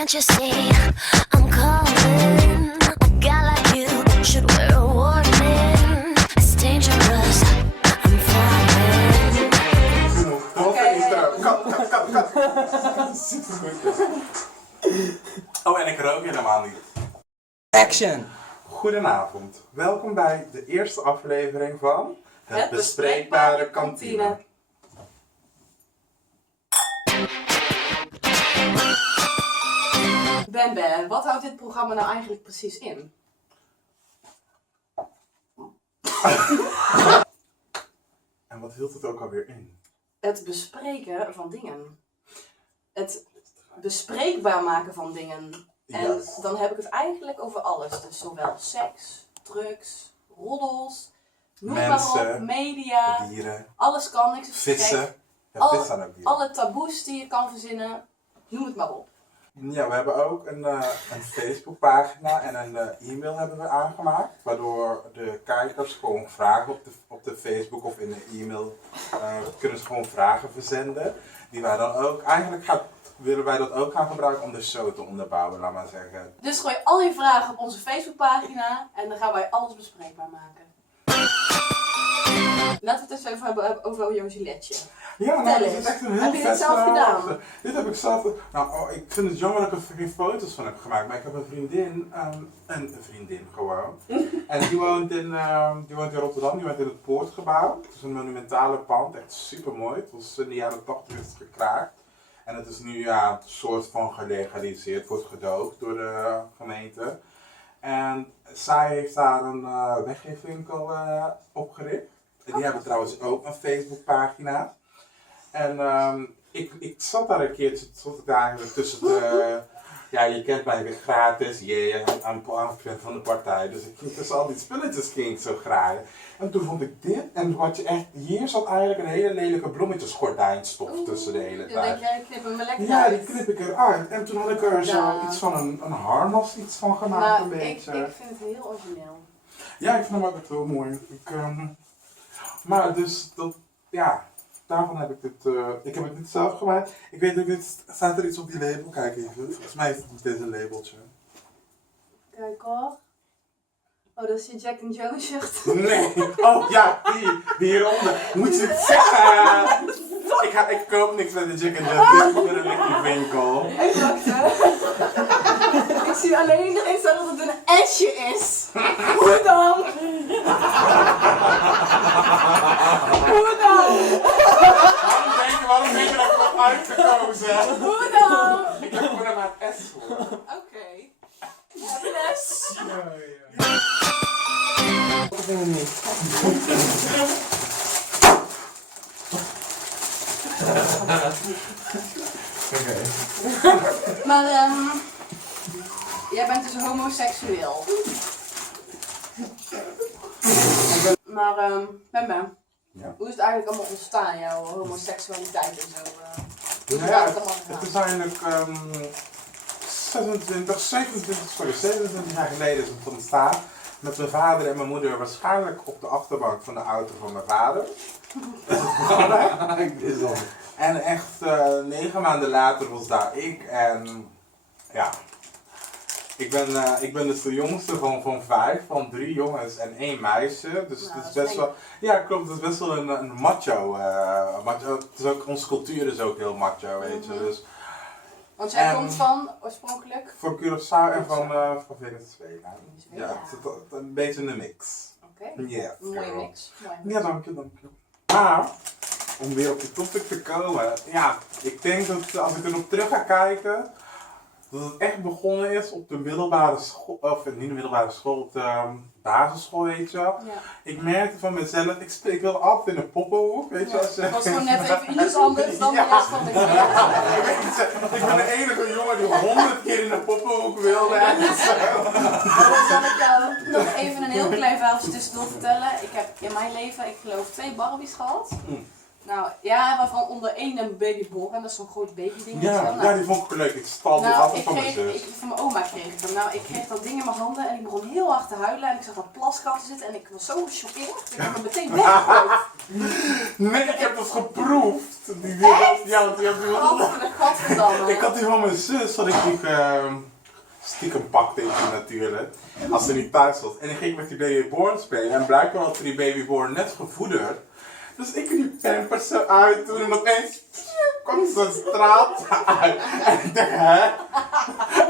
Can't you see I'm calling? A guy like you should wear a warning. It's dangerous. I'm falling. Oh, en ik rook helemaal niet. Action! Goedenavond. Welkom bij de eerste aflevering van Het Bespreekbare Kantine. Ben, wat houdt dit programma nou eigenlijk precies in? En wat hield het ook alweer in? Het bespreken van dingen. Het bespreekbaar maken van dingen. En Juist. dan heb ik het eigenlijk over alles. Dus zowel seks, drugs, roddels, noem maar Mensen, op, media. dieren, Alles kan, niks is te gek. vissen. Ja, Alle- vissen zijn ook dieren. Alle taboes die je kan verzinnen, noem het maar op. Ja, we hebben ook een Facebookpagina en een e-mail hebben we aangemaakt. Waardoor de kijkers gewoon vragen op de Facebook of in de e-mail kunnen ze gewoon vragen verzenden. Die wij dan ook, willen wij dat ook gaan gebruiken om de show te onderbouwen, laat maar zeggen. Dus gooi al je vragen op onze Facebookpagina en dan gaan wij alles bespreekbaar maken. Laten we het eens even hebben over jouw giletje. Ja, Vertel dit is eens. echt een heel Heb je dit vet zelf verhaal. gedaan? Dit heb ik zelf. Nou, ik vind het jammer dat ik er geen foto's van heb gemaakt, maar ik heb een vriendin gewoon. En die woont in Rotterdam, die woont in het Poortgebouw. Het is een monumentale pand, echt super mooi. Het was in de jaren 80 is het gekraakt. En het is nu een soort van gelegaliseerd, wordt gedoogd door de gemeente. En zij heeft daar een weggeefwinkel opgericht. En die hebben trouwens ook een Facebookpagina. En ik zat daar een keertje, zat ik daar eigenlijk tussen de... Ja, je kent mij weer gratis, aan van de partij. Dus ik ging tussen al die spulletjes ging ik zo graaien. En toen vond ik dit, en wat je echt, hier zat eigenlijk een hele lelijke bloemetjesgordijnstof tussen de hele Dan denk tijd. jij, knip hem maar lekker Ja, uit. die knip ik eruit. En toen had ik er zo Ja. iets van een harnas iets van gemaakt, Maar een beetje. ik vind het heel origineel. Ja, ik vind hem ook echt heel mooi. Maar dus, daarvan heb ik dit, ik heb het niet zelf gemaakt. Ik weet ook niet, staat er iets op die label? Kijk even, volgens mij is het dit een labeltje. Kijk hoor. Oh, dat is je Jack and Jones shirt. Nee, oh ja, die hieronder. Moet je het zeggen? Ik koop niks met de Jack and Jones, dit is een lekker winkel. Ik dacht ik zie alleen erin staan dat het een esje is. Hoe dan? Hoe dan? Waarom denk je dat ik wat uitgekozen? Hoe dan? Ik heb gewoon een maat S voor. Oké. We hebben een S. Dat vind ik niet. Oké. Maar jij bent dus homoseksueel. Maar Ben, Ja. hoe is het eigenlijk allemaal ontstaan, jouw homoseksualiteit en zo? Hoe is Nou het ja, eigenlijk allemaal het gegaan? is eigenlijk 27 jaar geleden is het ontstaan. Met mijn vader en mijn moeder waarschijnlijk op de achterbank van de auto van mijn vader. En echt 9 maanden later was daar ik en ja, ik ben dus de jongste van 5, van 3 jongens en 1 meisje. Dus Nou, het is dat is best wel, ja klopt, het is best wel een macho, macho. Het is ook, onze cultuur is ook heel macho, weet je. Dus Want jij en- komt van, oorspronkelijk? van Curaçao en van Venezuela. Ja, Ja. het is een beetje een mix. Oké, Yes, mooie girl. mix. Mooie mix. Ja, dank je, dank je. Maar, om weer op die topic te komen, ja, ik denk dat als ik erop terug ga kijken, dat het echt begonnen is op de middelbare school, of niet de middelbare school, op de basisschool, weet je wel. Ja. Ik merkte van mezelf, ik wilde altijd in een poppenhoek, weet je wel. Het was gewoon net even iets anders dan de Ja. rest van de klas. Ik weet niet, ik ben de enige jongen die 100 keer in een poppenhoek wilde. En zo. Dan zal ik jou nog even een heel klein verhaaltje tussendoor vertellen. Ik heb in mijn leven, ik geloof, 2 Barbies gehad. Nou, ja, waarvan onder één babyborn, en dat is zo'n groot babyding. Ja, die vond ik leuk. Ik stal die altijd van mijn zus. Van mijn oma kreeg ik hem. Nou, ik kreeg dat ding in mijn handen en ik begon heel hard te huilen. En ik zag dat plasgat zitten en ik was zo gechoqueerd. Ik heb hem meteen weggegooid. Nee, ik heb het geproefd. Ja, want die heb Gadverdamme. ik had die van mijn zus, had ik die stiekem pakte ik die natuurlijk. Als ze niet thuis was. En ik ging met die babyborn spelen. En blijkbaar had die babyborn net gevoederd. Dus ik die pampers zo uit doen en opeens kwam zo'n straat uit. En ik dacht, hè?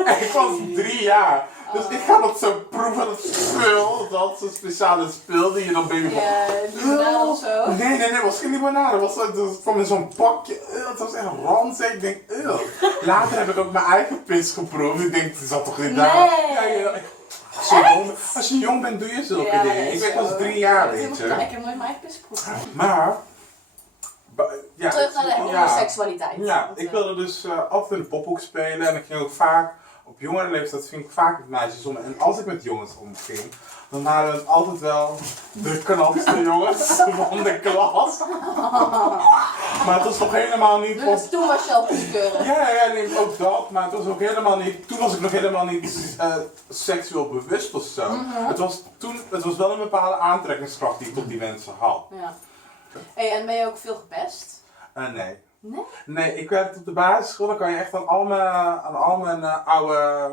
En ik was 3 jaar. Dus ik ga dat zo proeven, dat spul. Dat zo'n speciale spul die je dan babyborn... Ja, limonade of zo. Nee, het was geen limonade. Het kwam in zo'n pakje. Het was echt ranzig. Ik denk, later heb ik ook mijn eigen pis geproefd. Ik denk, het zat toch niet daar? Nee. Ja. Als je jong bent, doe je zulke dingen. Ik was 3 jaar, weet je. Ik heb nooit mijn eigen pis geproefd. Maar... Ja, terug naar de homoseksualiteit. Ja, ik wilde dus altijd in de pophoek spelen. En ik ging ook vaak... Op jongere leeftijd ging ik vaak met meisjes om. En als ik met jongens omging, dan waren het altijd wel de knapste jongens van de klas. Maar het was nog helemaal niet... Dus toen was je al kieskeurig. Ja, nee, ook dat. Maar het was ook helemaal niet... Toen was ik nog helemaal niet seksueel bewust of zo. Het was wel een bepaalde aantrekkingskracht die ik tot die mensen had. Ja. Hey, en ben je ook veel gepest? Nee. Nee? Nee, ik werkte op de basisschool, dan kan je echt aan al mijn oude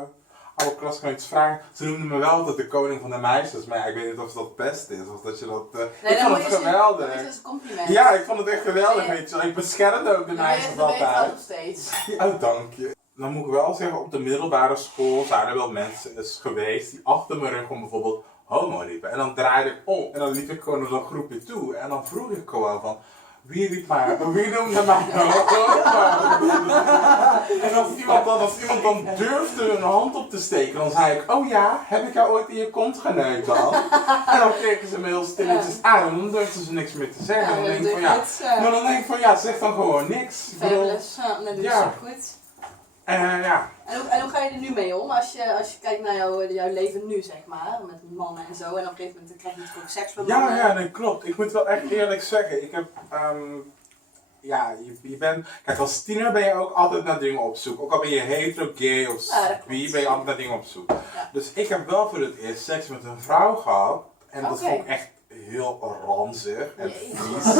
klasgenootjes vragen. Ze noemden me wel altijd de koning van de meisjes, maar ja, ik weet niet of dat best is of dat je dat... Nee, ik vond het geweldig. Dat is een compliment. Ja, ik vond het echt geweldig, weet je wel. Ik beschermde ook de meisjes altijd. Dat weet ik altijd. nog steeds. Ja, dank je. Dan moet ik wel zeggen, op de middelbare school zijn er wel mensen geweest die achter mijn rug om bijvoorbeeld homo riepen. En dan draaide ik om en dan liep ik gewoon naar dat groepje toe en dan vroeg ik gewoon van... Wie noemde mij En als iemand dan durfde een hand op te steken, dan zei ik, oh ja, heb ik jou ooit in je kont geneukt dan? En dan keken ze me heel stilletjes aan en dan durfden ze niks meer te zeggen. En dan denk ik van ja, maar dan denk ik van ja, zeg dan gewoon niks. Fabulous, dat is zo goed. Ja. En hoe ga je er nu mee om als je kijkt naar jouw leven nu, zeg maar, met mannen en zo, en op een gegeven moment krijg je natuurlijk ook seks met mannen? Ja, nee, klopt. Ik moet wel echt eerlijk zeggen, ik heb, je bent, kijk als tiener ben je ook altijd naar dingen op zoek. Ook al ben je hetero, gay of bi, ben je altijd naar dingen op zoek. Ja. Dus ik heb wel voor het eerst seks met een vrouw gehad en dat vond ik echt heel ranzig en vies.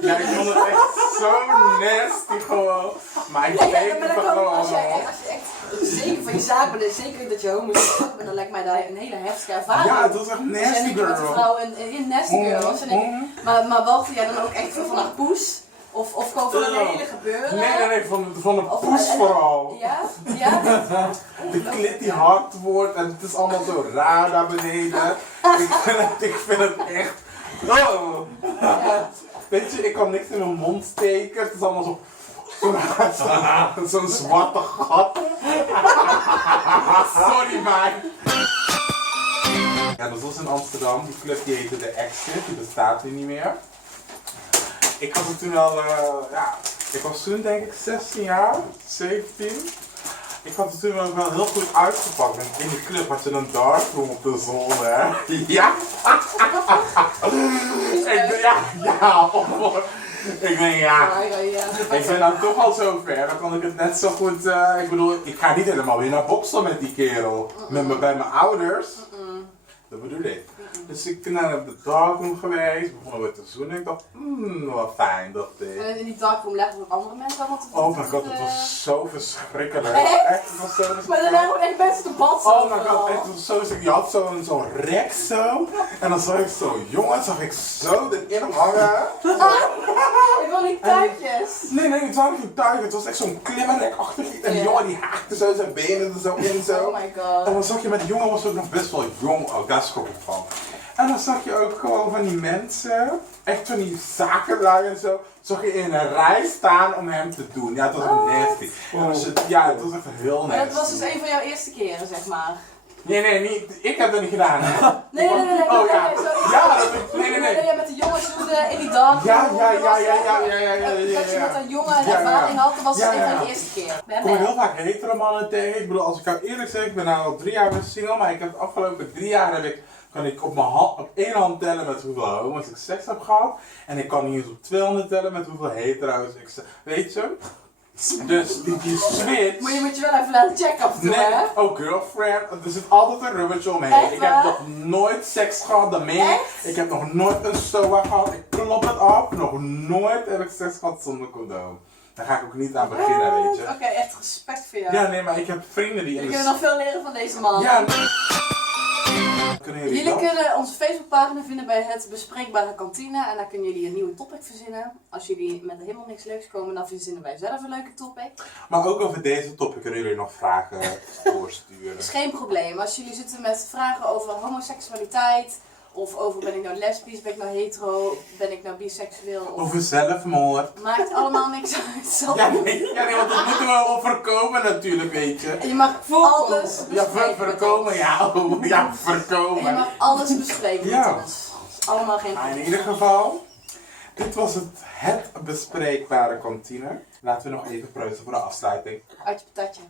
Ja, ik vond het echt zo nasty gewoon. Maar ik weet het gewoon. Als je echt zeker van je zaak bent en zeker dat je homoseksueel bent, dan lijkt mij dat een hele heftige ervaring. Ja, het was echt nasty girl. Met een vrouw een nasty girl. Maar walgde jij dan ook echt van haar poes? Of gewoon van een hele gebeuren? Nee, van de poes vooral. Ja? Ja? De klit die hard wordt en het is allemaal zo raar naar beneden. Ik vind het echt... Oh. Ja. Weet je, ik kan niks in mijn mond steken. Het is allemaal zo'n zwarte gat. Sorry, man. Ja, dat was in Amsterdam. Die club die heette de Exit. Die bestaat nu niet meer. Ik was er toen al, ik was toen denk ik 16 jaar, 17. Ik had het toen ook wel heel goed uitgepakt. En in de club had je een darkroom op de zolder, hè? Ja! Ik denk ja. Ik ben nou toch al zo ver, dan kan ik het net zo goed, ik bedoel, ik ga niet helemaal weer naar boksen met die kerel. Bij mijn ouders. Dat bedoel ik. Dus ik ben naar de darkroom geweest, begonnen we te zoenen. Ik dacht, wat fijn, dacht ik. En in die darkroom legden ook andere mensen aan wat Oh my god, het was zo verschrikkelijk. Echt? Het was zo verschrikkelijk. Maar dan hebben we echt best te badsen. Oh my god, het was zo, je had zo'n rek zo. En dan zag ik zo'n jongen, zag ik zo erin hangen. Ik wil niet tuitjes. Nee, het was niet tuig, het was echt zo'n klimmerrek-achtig. En die jongen die haakte zo zijn benen er zo in zo. Oh my god. En dan zag je met die jongen was ook nog best wel jong, oh daar schrok ik van. En dan zag je ook gewoon van die mensen, echt van die zakenlui en zo, zag je in een rij staan om hem te doen. Ja, het was nasty. Ja, het was echt heel nasty. Maar dat was dus een van jouw eerste keren, zeg maar. Nee, niet. Ik heb dat niet gedaan. Nee. Oh ja. Ja, dat ik. Nee. Nee, met de jongens doen in die dag. Ja. Dat je met een jongen een ervaring had, dat was een van de eerste keer. Ik kom heel vaak hetero mannen tegen. Ik bedoel, als ik jou eerlijk zeg, ik ben nou al 3 jaar single, maar ik heb de afgelopen 3 jaar heb ik kan ik op één hand tellen met hoeveel homo's ik seks heb gehad. En ik kan niet eens op 200 tellen met hoeveel hetero's ik seks. Weet je? Dus die switch. Maar je moet je wel even laten checken af en toe, hè? Nee, oh girlfriend, er zit altijd een rubbertje omheen. Echt Ik heb waar? nog nooit seks gehad, dat meen ik. Echt? Ik heb nog nooit een SOA gehad, ik klop het af. Nog nooit heb ik seks gehad zonder condoom. Daar ga ik ook niet aan beginnen, weet je. Oké, echt respect voor jou. Ja, nee, maar ik heb vrienden die Jullie kunnen nog veel leren van deze man. Ja, nee. Kunnen jullie Jullie dat? kunnen onze Facebookpagina vinden bij het Bespreekbare Kantine. En daar kunnen jullie een nieuwe topic verzinnen. Als jullie met helemaal niks leuks komen, dan verzinnen wij zelf een leuke topic. Maar ook over deze topic kunnen jullie nog vragen doorsturen. Is geen probleem. Als jullie zitten met vragen over homoseksualiteit, of over ben ik nou lesbisch, ben ik nou hetero, ben ik nou biseksueel. Of... Over zelfmoord. Maakt allemaal niks uit. Ja, nee, want dat moeten we wel voorkomen natuurlijk, weet je. En je mag alles Ja, bespreken. voorkomen, ja. Ja, En je voorkomen. mag alles bespreken Ja. met ons. Dat is allemaal geen Maar probleem. in ieder geval, dit was het bespreekbare kantine. Laten we nog even preuzen voor de afsluiting. Uit je patatje.